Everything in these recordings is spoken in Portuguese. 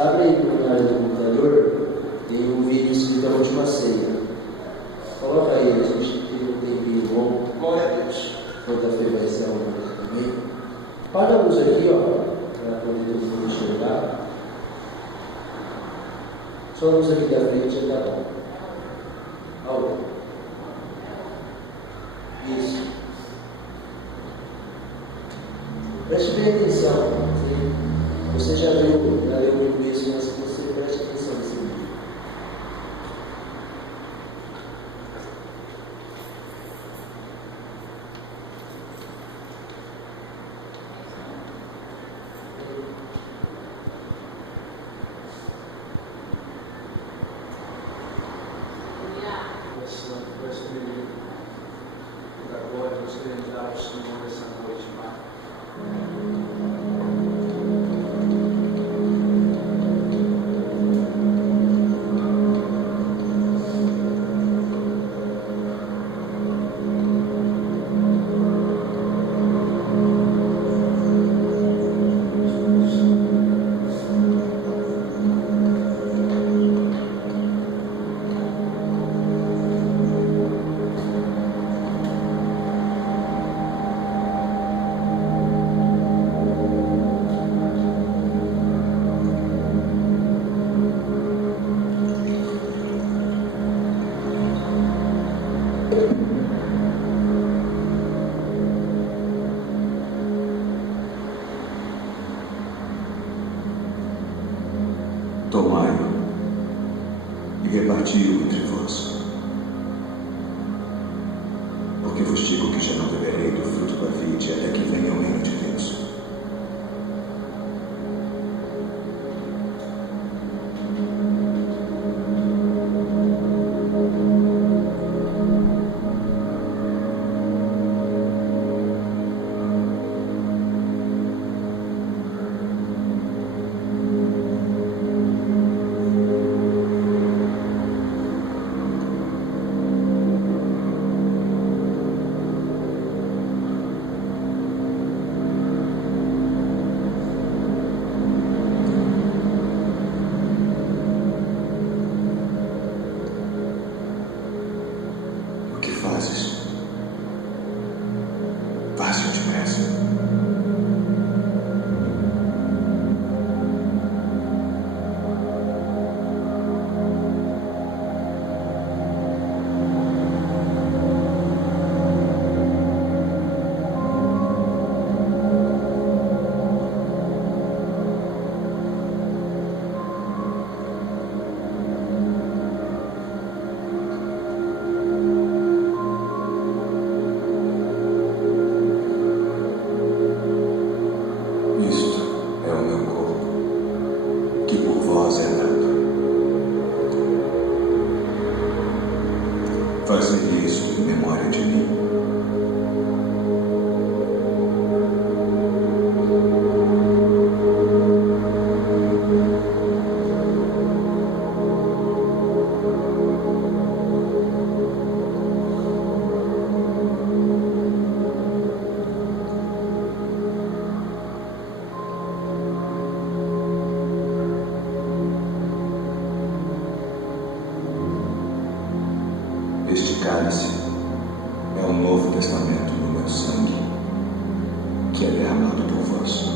Abre aí no área do computador, tem um vídeo escrito A Última Ceia. Coloca aí, a gente tem um tempinho bom. Glória a Deus. Quarta-feira vai ser uma também. Apaga a luz aqui, ó, para poder todo mundo enxergar. Só a luz aqui da frente já está bom. Alô. Isso. Preste bem atenção. Você já leu muito isso, mas você preste atenção nesse vídeo. Agora nós queremos dar ao Senhor essa noite, Pai. Tomai-o e reparti-o entre vós, porque vos digo que já não beberei do fruto da vide até que venha o reino de Deus. O que fazes? Faz-o depressa. Fazei isso em memória de mim. Este cálice é o Novo Testamento no meu sangue, que é derramado por vós.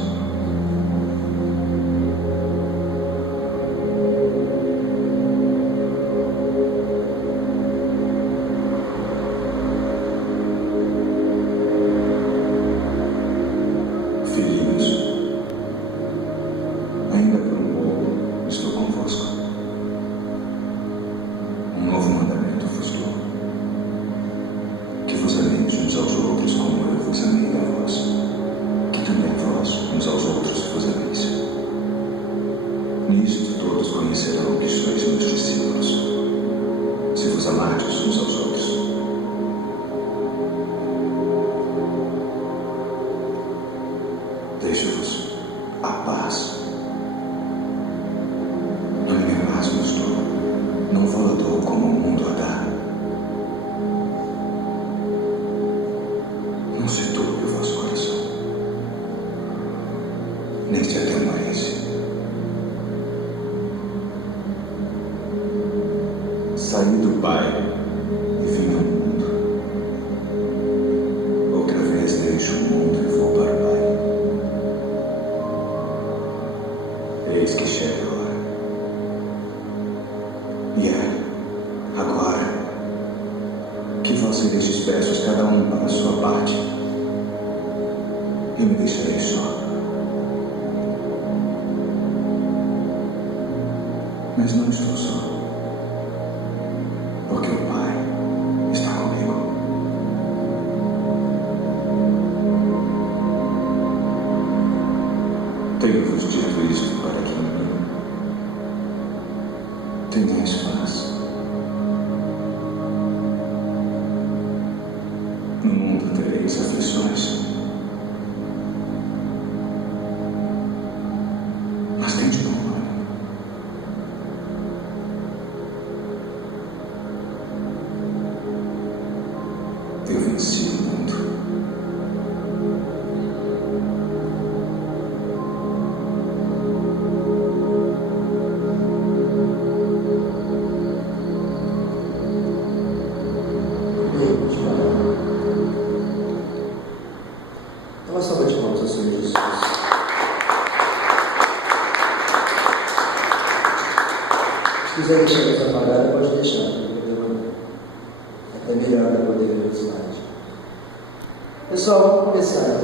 Filhinhos, ainda por um pouco estou convosco. Um novo mandamento vos dou, que vos ameis uns aos outros como eu vos amei a vós, que também vós uns aos outros vos ameis. Nisto todos conhecerão que sois meus discípulos, se vos amardes uns aos outros. Deixo-vos a paz. A minha paz vos dou, não vou dou como o mundo a dá. Não se turbe o vosso coração, nem se atemoreis. saí do Pai e vim ao mundo. Outra vez deixo o mundo e vou para o Pai. Eis que chega a hora. E agora, que vós sereis dispersos, cada um para a sua parte. Eu me deixarei só. Mas não estou só, porque o Pai está comigo. Tenho-vos dito isto para que em mim tenhais paz. No mundo tereis aflições, mas tende bom ânimo. Eu venci o mundo. Dá uma salva de palmas ao Senhor Jesus. Se quiser deixar a luz apagada, pode deixar. É melhor para poder ver o slide. Pessoal, vamos começar.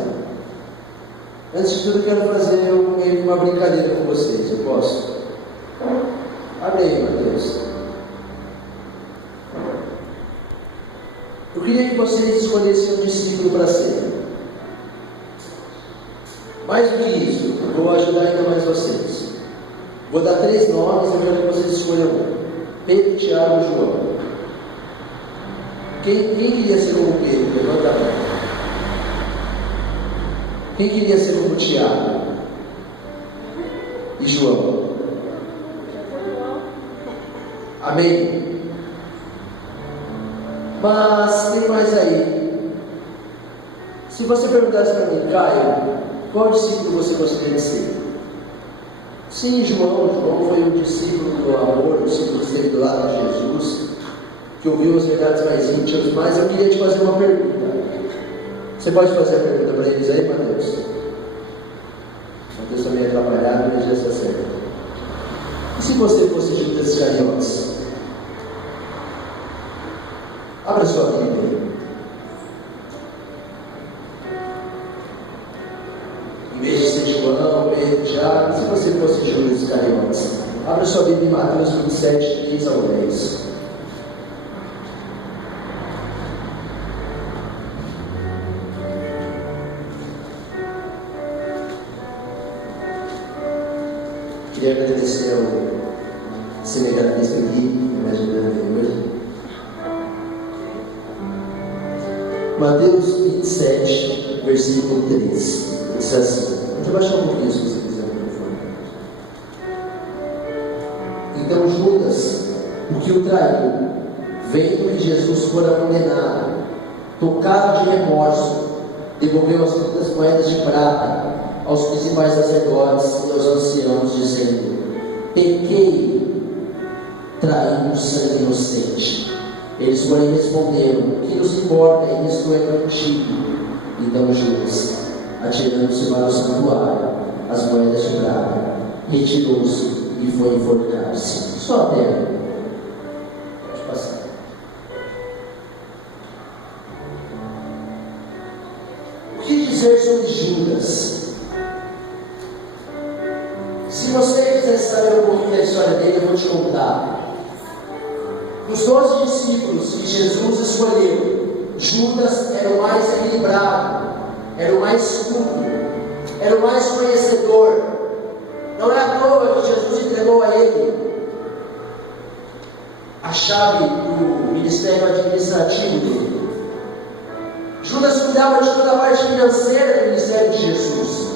Antes de tudo, quero fazer uma brincadeira com vocês. Eu posso? Abre aí, Mateus. Eu queria que vocês escolhessem um discípulo para ser. Mais do que isso, eu vou ajudar ainda mais vocês. Vou dar 3 nomes e eu quero que vocês escolham um: Pedro, Tiago e João. Quem queria ser como Pedro? Levanta a mão. Quem queria ser como Tiago e João? Amém? Mas tem mais aí. Se você perguntasse para mim, Caio, qual discípulo você gostaria de ser? Sim, João foi o discípulo do amor, o discípulo que esteve do lado de Jesus, que ouviu as verdades mais íntimas. Mas eu queria te fazer uma pergunta. Você pode fazer a pergunta para eles aí, Mateus? Mateus também é atrapalhado, mas já está certo. E se você fosse Judas Iscariotes? Abra sua Bíblia aí. Em vez de ser João, Pedro, Tiago, se você fosse Judas Iscariotes? Abra sua Bíblia em Mateus 27, 15 ao 10. Queria agradecer ao seminarista aqui, me ajudando hoje. Mateus 27, versículo 3. Diz assim. Vou baixar um pouquinho se você quiser, por favor. Então Judas, o que o traiu, vendo que Jesus fora condenado, tocado de remorso, devolveu as 30 moedas de prata aos principais sacerdotes e aos anciãos, dizendo: pequei, traindo sangue inocente. Eles, porém, responderam: que nos importa, e isto é contigo. Então Judas, atirando-se para o santuário, as moedas de prata, retirou-se e foi enforcar-se. Só a terra. Pode passar. O que dizer sobre Judas? Se você quiser saber um pouquinho da história dele, eu vou te contar. Dos 12 discípulos que Jesus escolheu, Judas era o mais equilibrado, era o mais culto, era o mais conhecedor. Não é à toa que Jesus entregou a ele a chave do ministério administrativo dele. Judas cuidava de toda a parte financeira do ministério de Jesus.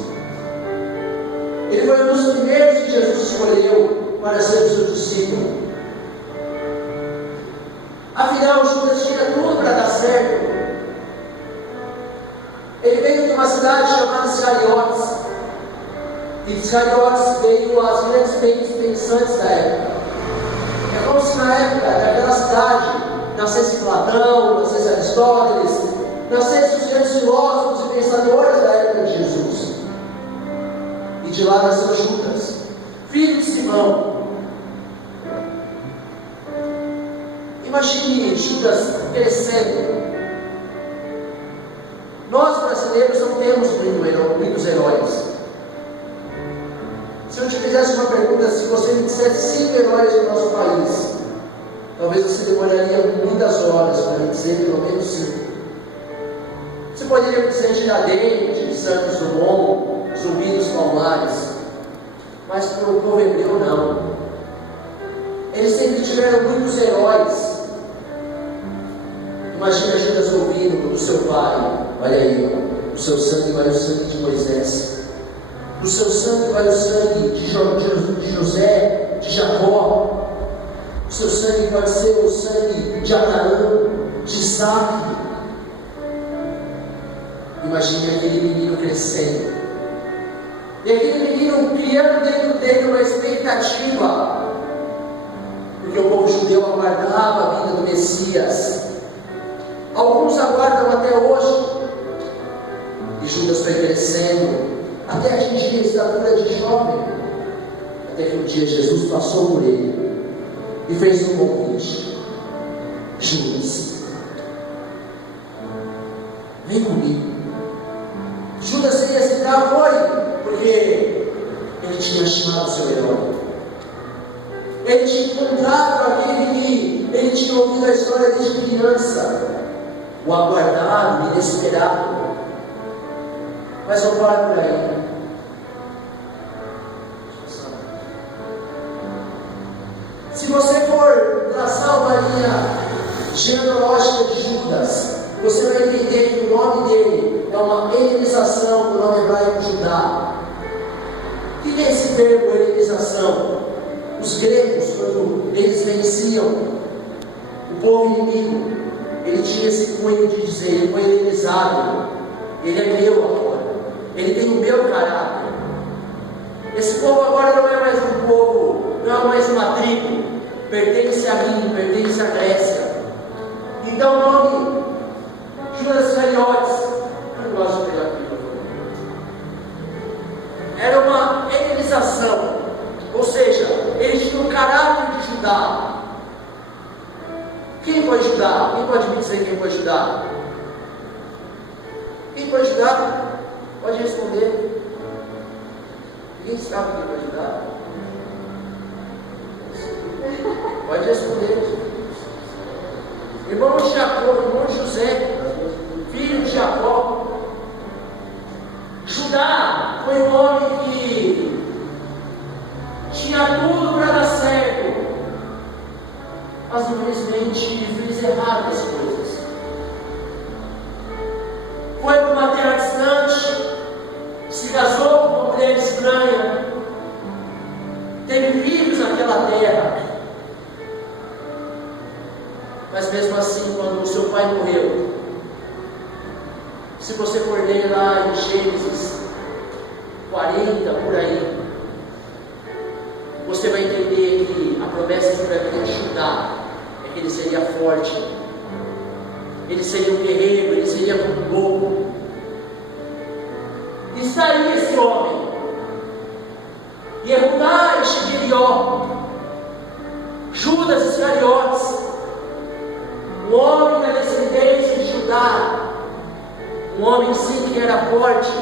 Ele foi um dos primeiros que Jesus escolheu para ser o seu discípulo. Afinal, Judas tinha tudo para dar certo. Ele veio de uma cidade chamada Iscariotes. E de Iscariotes veio as grandes mentes pensantes da época. É como se na época daquela cidade universidade, nascesse Platão, nascesse Aristóteles, nascesse os grandes filósofos e pensadores da época de Jesus. E de lá nasceu Judas, filho de Simão. Imagine Judas crescendo. Nós brasileiros não temos muitos heróis. Se eu te fizesse uma pergunta, se você me dissesse 5 heróis do nosso país, talvez você demoraria muitas horas para me dizer pelo menos 5. Você poderia dizer Tiradentes, Santos Dumont, Zumbi dos Palmares, mas para o povo hebreu não. Eles sempre tiveram muitos heróis. Imagina Judas ouvindo do seu pai: olha aí, do seu sangue vai o sangue de Moisés, do seu sangue vai o sangue de José, de Jacó, o seu sangue pode ser o sangue de Abraão, de Isaac. Imagine aquele menino crescendo, e aquele menino criando dentro dele uma expectativa, porque o povo judeu aguardava a vinda do Messias. Alguns aguardam até hoje. E Judas foi crescendo até atingir a estatura de jovem, até que um dia Jesus passou por ele e fez um convite: Judas, vem comigo. Judas sem hesitar foi, porque ele tinha achado seu herói. Ele tinha encontrado aquele que ele tinha ouvido a história desde criança, o aguardado, o inesperado. Mas não para por aí. Se você for traçar uma linha genealógica de Judas, você vai entender que o nome dele é uma helenização do nome hebraico Judá. O que é esse termo helenização? Os gregos, quando eles venciam o povo inimigo, ele tinha esse cunho de dizer: ele foi helenizado, ele é meu agora, ele tem o meu caráter. Esse povo agora não é mais um povo, não é mais uma tribo, pertence a mim, pertence à Grécia. Então o nome Judas Iscariotes, eu não gosto de pegar aquilo, era uma helenização, ou seja, ele tinha o caráter de Judá. Quem foi Judá? Quem pode me dizer quem foi Judá? Quem foi Judá? Pode responder. Ninguém sabe quem foi Judá? Pode responder. Irmão de Jacó, irmão de José, filho de Jacó. Judá foi um homem que tinha tudo para dar certo, mas infelizmente fez errado as coisas. Foi para uma terra distante, se casou com uma mulher estranha, teve filhos naquela terra, mas mesmo assim, quando o seu pai morreu, se você for ler lá em Gênesis 40, por aí, você vai entender que a promessa sobre a vida de Judá é que ele seria forte, ele seria um guerreiro, ele seria um lobo. E está aí esse homem, Yehudá e Shigerió, Judas Iscariotes, um homem da descendência de Judá, um homem sim que era forte,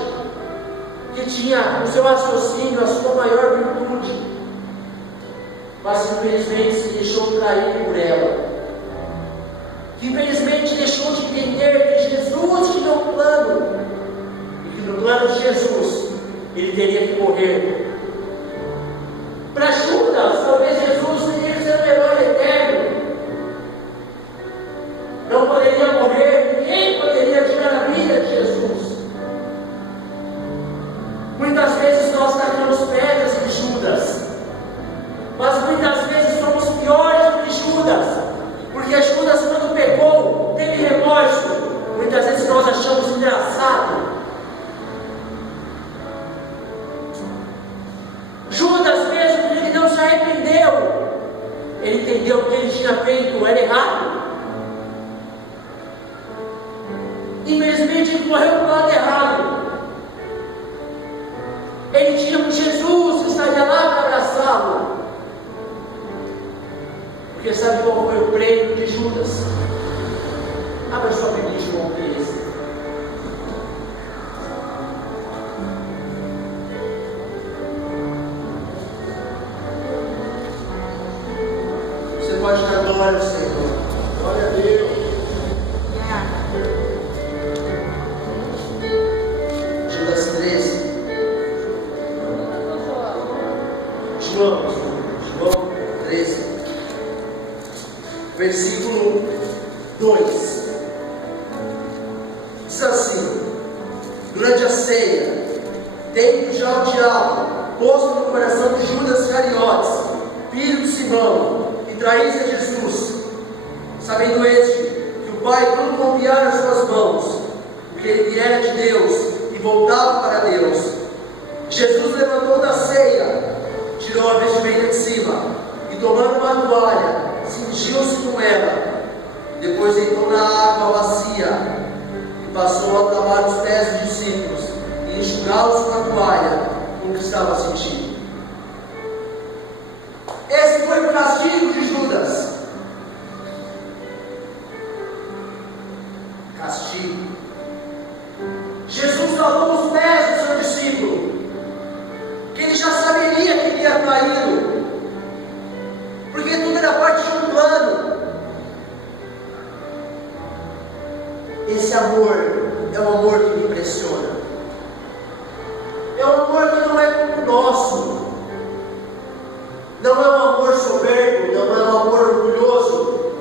que tinha no seu raciocínio a sua maior virtude, mas infelizmente se deixou trair por ela, que infelizmente deixou de entender que Jesus tinha um plano, e que no plano de Jesus ele teria que morrer. Para Judas, talvez Jesus teria que ser um herói eterno, não poderia morrer, ninguém poderia tirar a vida de Jesus. Muitas vezes nós tacamos pedras em Judas, mas muitas vezes somos piores do que Judas, porque Judas, quando pecou, teve remorso. Muitas vezes nós achamos engraçado. Judas, mesmo que ele não se arrependeu, ele entendeu que ele tinha feito era errado. Infelizmente ele correu para o lado errado. Ele tinha um Jesus que estaria lá para abraçá-lo. Porque sabe qual foi o prêmio de Judas? Abra sua Bíblia em João 13. Você pode dar glória ao Senhor. Glória a Deus. Judas 13. João 13. Versículo 2. Diz assim: durante a ceia, tendo já o diabo posto no coração de Judas Iscariotes, filho de Simão, que traísse a Jesus, sabendo este que o Pai tudo confiara nas suas mãos, porque ele viera de Deus e voltava para Deus, Jesus levantou da ceia, tirou a vestimenta de cima e, tomando uma toalha, cingiu-se com ela. Depois entrou na água a bacia e passou a lavar os pés dos discípulos e enxugá-los com a toalha com que estava cingido. Esse foi o castigo de Judas. Castigo. Jesus lavou os pés do seu discípulo, que ele já saberia que ele ia traí-lo, porque tudo era parte de um plano. Esse amor é um amor que me impressiona. É um amor que não é como o nosso. Não é um amor soberbo, não é um amor orgulhoso.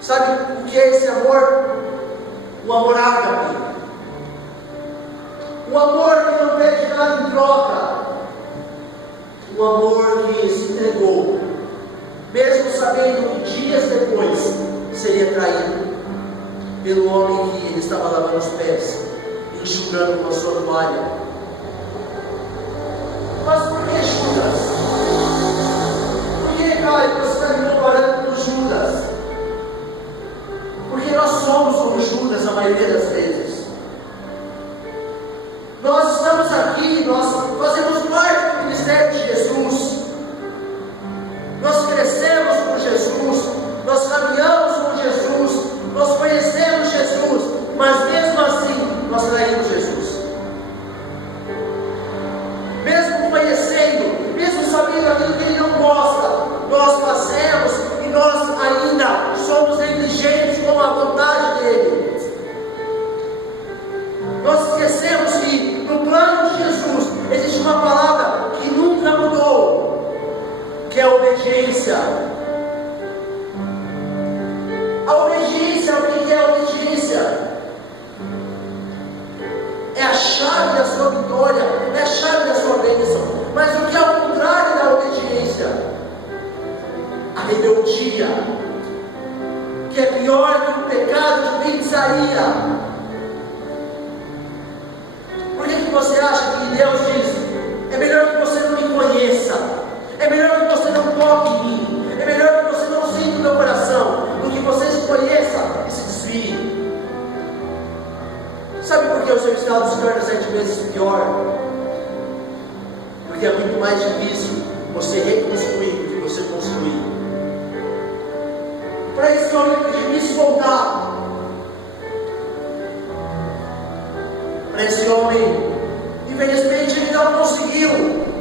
Sabe o que é esse amor? O amor ágape. O amor que não pede nada em troca. O amor que se entregou, mesmo sabendo que dias depois seria traído pelo homem que ele estava lavando os pés, enxugando com a sua toalha. Mas por que Judas? Por que, Caio, você está me comparando com Judas? Porque nós somos como Judas a maioria das vezes. Nós estamos aqui, nós fazemos parte do ministério de Jesus. Nós crescemos com Jesus, nós caminhamos com Jesus, nós conhecemos Jesus, mas mesmo assim nós traímos Jesus. Mesmo conhecendo, mesmo sabendo aquilo que Ele não gosta, nós fazemos e nós ainda somos negligentes com a vontade dEle. Nós esquecemos que no plano de Jesus existe uma palavra que nunca mudou, que é a obediência. A obediência, o que é a obediência? É a chave da sua vitória, é a chave da sua bênção. Mas o que é o contrário da obediência? A rebeldia, que é pior que o pecado de feitiçaria. Por que você acha que Deus diz: é melhor que você não me conheça, é melhor que você não toque em mim, é melhor que você não sinta o meu coração, do que você se conheça e se desvie? Sabe por que o seu estado se torna 7 vezes pior? Porque é muito mais difícil você reconstruir do que você construir. Para esse homem foi difícil voltar. Para esse homem, infelizmente, ele não conseguiu.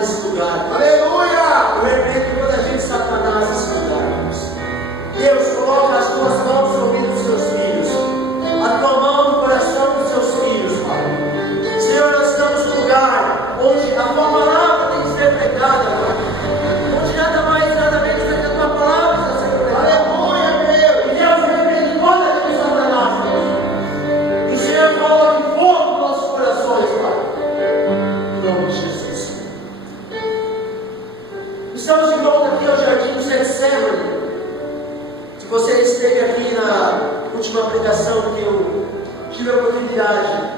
Nesse lugar, aleluia! Eu repreendo toda a gente Satanás nesse lugar, Deus. Deus, coloca as tuas mãos sobre os seus filhos, a tua mão Você esteve aqui na última pregação que eu tive a oportunidade,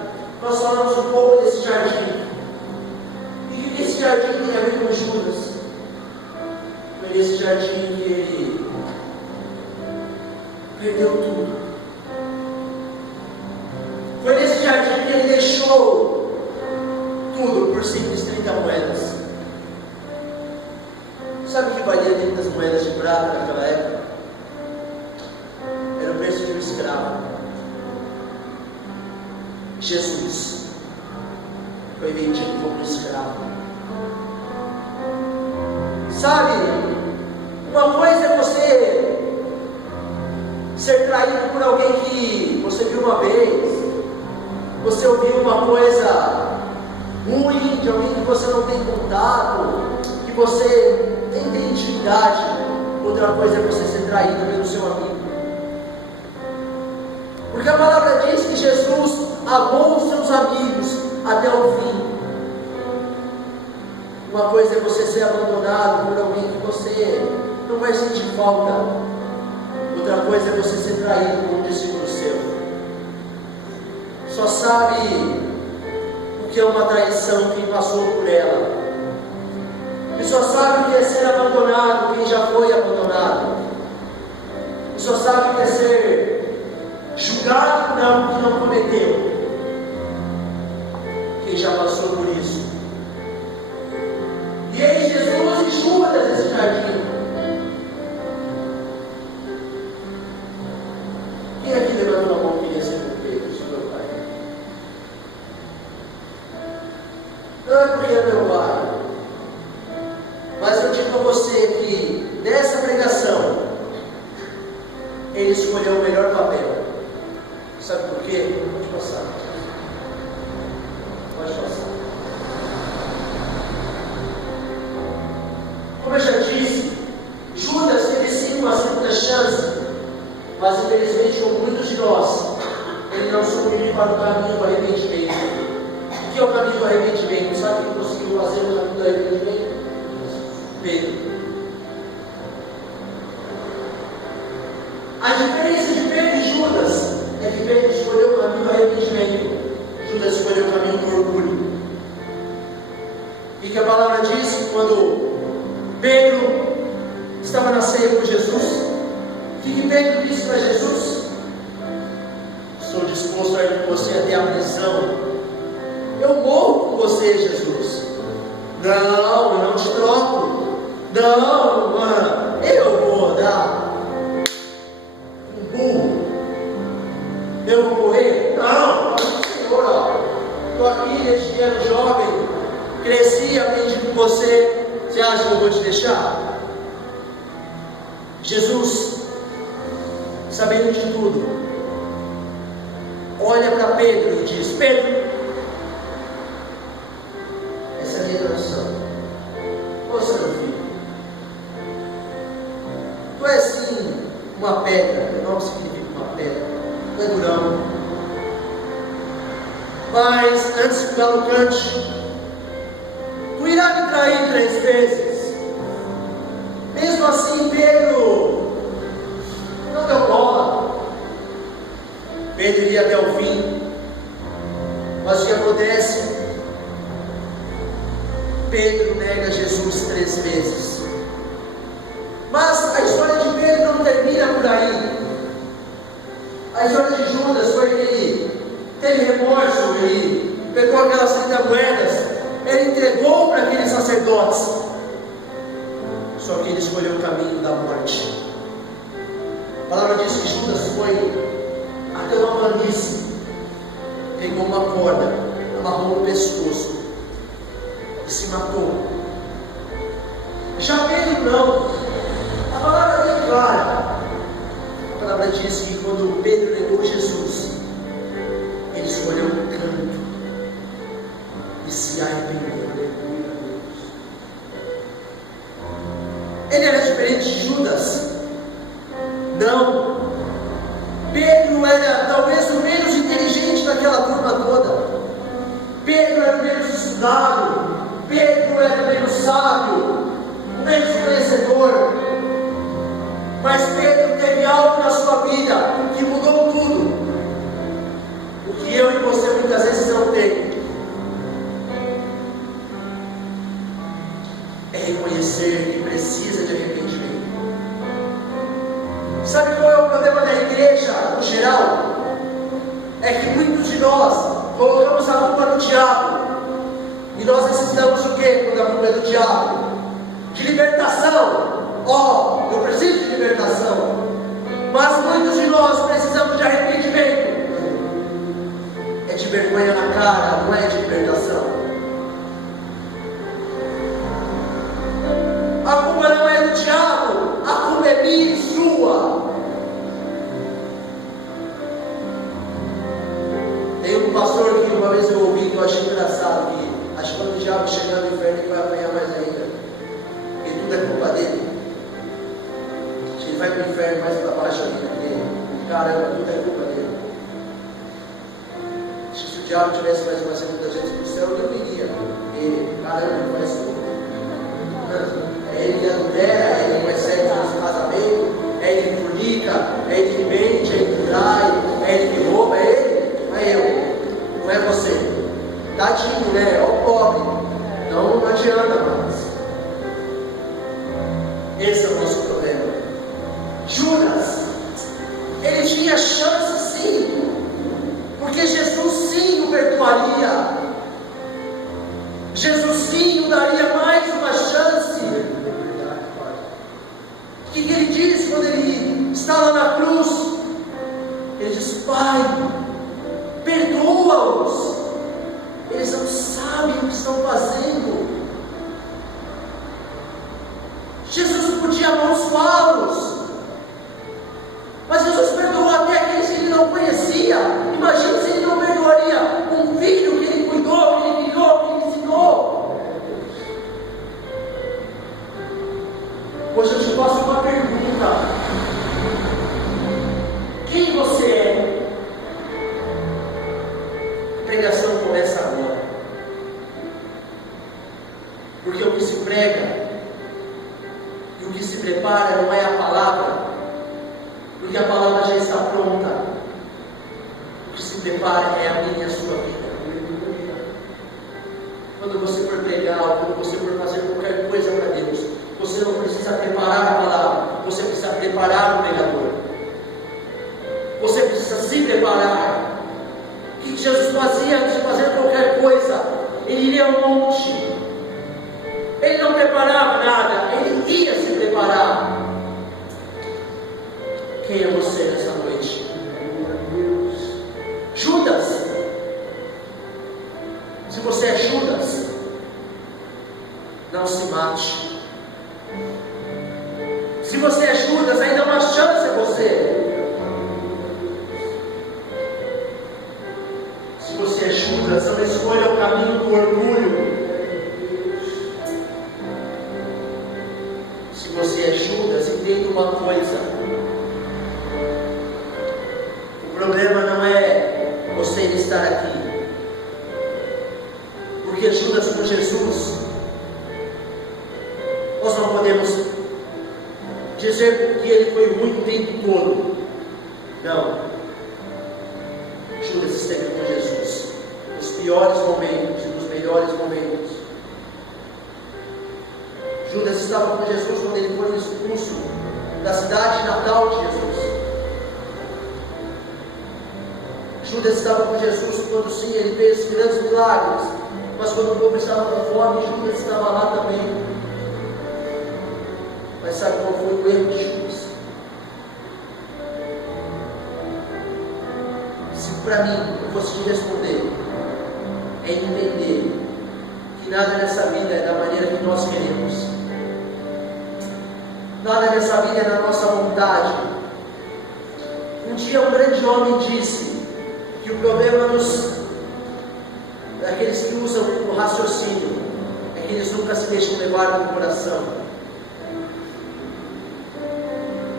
nós falamos um pouco desse jardim. E o que esse jardim tem a ver com Judas? Foi nesse jardim que ele perdeu tudo. Foi nesse jardim que ele deixou tudo por simples 30 moedas. Sabe o que valia 30 moedas de prata naquela época? Era o preço de um escravo. Jesus foi vendido como escravo. Sabe, uma coisa é você ser traído por alguém que você viu uma vez, você ouviu uma coisa ruim de alguém que você não tem contato, que você nem tem intimidade. Outra coisa é você ser traído pelo seu amigo. Porque a palavra diz que Jesus amou os seus amigos até o fim. Uma coisa é você ser abandonado por alguém que você não vai sentir falta. Outra coisa é você ser traído por um discípulo seu. Só sabe o que é uma traição quem passou por ela. E só sabe o que é ser abandonado quem já foi abandonado. E só sabe o que é ser julgado por algo que não cometeu quem já passou por isso. E aí Jesus e Judas nesse jardim. Quem aqui levantou a mão que queria ser com Pedro? Isso é meu pai. Não é porque é meu pai, mas eu digo a você que nessa pregação ele escolheu o melhor papel. Sabe por quê? Pode passar. Pode passar. Como eu já disse, Judas teve sim uma segunda chance, mas infelizmente, como muitos de nós, ele não sucumbiu para o caminho do arrependimento. O que é o caminho do arrependimento? Sabe quem conseguiu fazer o caminho do arrependimento? Pedro. A diferença de Pedro e Judas é que Pedro escolheu o caminho do arrependimento, Judas escolheu o caminho do orgulho. E que a palavra diz que quando Pedro estava na ceia com Jesus, o que Pedro disse para Jesus? Estou disposto a ir com você até a prisão. Eu morro com você, Jesus. Não, eu não te troco. Não, mano, eu vou dar um burro. Eu vou morrer? Não, Senhor, ó, estou aqui desde que era jovem, cresci, aprendi com você. Você acha que eu vou te deixar? Jesus, sabendo de tudo, olha para Pedro e diz: Pedro, essa é a minha tradução. Ouça, meu filho, tu és sim uma pedra. Meu nome significa uma pedra, não é durão. Mas antes que o galo cante, tu irá me trair 3 vezes. Mesmo assim, Pedro não deu bola. Pedro iria até o fim. Mas o que acontece? Pedro nega Jesus 3 vezes. Mas a história de Pedro não termina por aí. A história de Judas foi que ele teve remorso, ele pegou aquelas 30 moedas, ele entregou para aqueles sacerdotes. Só que ele escolheu o caminho da morte. A palavra diz que Judas foi até uma planície, pegou uma corda, amarrou no pescoço e se matou. Já Pedro não. A palavra é bem clara. A palavra diz que quando Pedro negou Jesus, ele escolheu um canto e se arrependeu. Ele era diferente de Judas? Não. Pedro era talvez o menos inteligente daquela turma toda. Pedro era o menos estudado. Pedro era o menos sábio, o menos conhecedor. Mas Pedro teve algo sua vida, que mudou tudo. O que eu e você muitas vezes não temos é reconhecer que precisa de arrependimento. Sabe qual é o problema da igreja no geral? É que muitos de nós colocamos a culpa no diabo. E nós necessitamos o quê quando a culpa é do diabo? De libertação. Eu preciso de libertação. Mas muitos de nós precisamos de arrependimento. É de vergonha na cara, não é de libertação. A culpa não é do diabo, a culpa é minha e sua. Tem um pastor que uma vez eu ouvi que eu achei engraçado, que acho que quando o diabo chegar no inferno ele vai apanhar mais ainda, porque tudo é culpa dele. Ele vai para o inferno mais para baixo ainda, porque caramba, tudo é culpa dele. Acho que se o diabo tivesse mais uma segunda chance para o céu, ele não iria, porque caramba, ele faz tudo. É ele que adultera, é ele que faz sexo no casamento, é ele que fornica, é ele que mente, é ele que trai, é ele que rouba, é ele, não é eu, não é você. Tadinho, né? É o pobre, não adianta mais. Esse é o nosso problema. Judas, ele tinha chance sim, porque Jesus sim o perdoaria. Jesus sim o daria mais uma chance. O que ele diz quando ele está lá na cruz? Ele diz: Pai, perdoa-os, eles não sabem o que estão fazendo. Jesus podia amaldiçoá-los, mas Jesus perdoou até aqueles que ele não conhecia. Imagina se ele não perdoaria um filho que ele cuidou, que ele criou, que ele ensinou. Hoje eu te faço uma pergunta: quem você é? A pregação começa agora, porque o que se prega e o que se prepara não é a palavra, porque a palavra já está pronta. O que se prepara é a minha e a sua vida. Quando você for pregar, ou quando você for fazer qualquer coisa para Deus, você não precisa preparar a palavra, você precisa preparar o pregador. Você precisa se preparar. O que Jesus fazia antes de fazer qualquer coisa? Ele iria ao monte. Ele não preparava nada, ele ia se preparar. Quem é você nessa noite? Judas. Se você é Judas, não se mate. Se você é Judas, ainda há uma chance é você. Se você é Judas, não escolha o caminho do orgulho. Se você é Judas, entenda uma coisa: o problema não é você estar aqui, porque Judas com Jesus, nós não podemos dizer que ele foi ruim o tempo todo. Não. Judas esteve com Jesus nos piores momentos e nos melhores momentos. Judas estava com Jesus quando ele foi expulso da cidade natal de Jesus. Judas estava com Jesus quando sim, ele fez grandes milagres, mas quando o povo estava com fome, Judas estava lá também. Mas sabe qual foi o erro de Judas? Se para mim eu fosse te responder, é entender que nada nessa vida é da maneira que nós queremos, nada nessa vida é da nossa vontade. Um dia um grande homem disse que o problema daqueles que usam o raciocínio é que eles nunca se deixam levar pelo coração.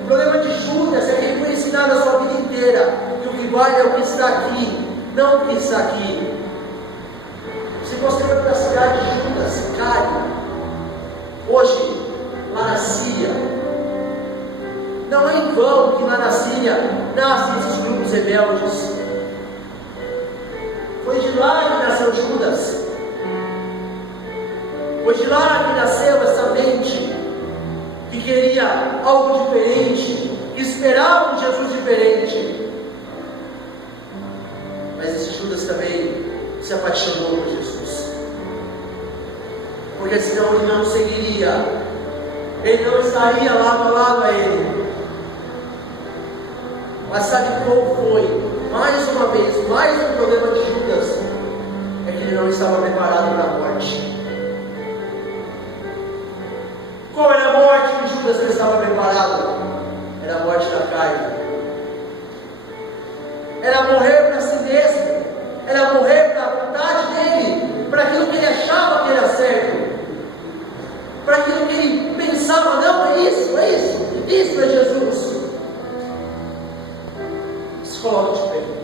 O problema de Judas é que ele foi ensinado a sua vida inteira que o que vale é o que está aqui, não o que está aqui. Se você vai para a cidade de Judas, Sicário, hoje lá na Síria, Não é em vão que lá na Síria nascem esses grupos rebeldes. Foi de lá que nasceu Judas. Foi de lá que nasceu essa mente que queria algo diferente, que esperava um Jesus diferente. Mas esse Judas também se apaixonou por Jesus, porque senão ele não seguiria, ele não estaria lado a lado a ele. Mas sabe qual foi? Mais uma vez, mais um problema de Judas é que ele não estava preparado para a morte. Qual era a morte que Judas não estava preparado? Era a morte da carne. Era morrer para si mesmo. Era morrer para a vontade dele, para aquilo que ele achava que era certo, para aquilo que ele pensava, não, é isso é Jesus. Se coloque de pé.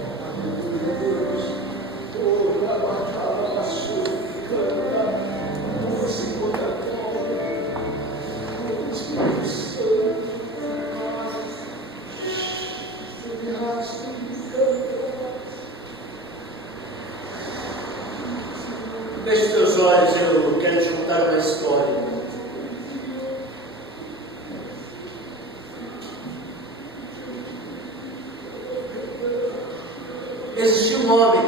Feche os teus olhos, eu quero te contar uma história. Existia um homem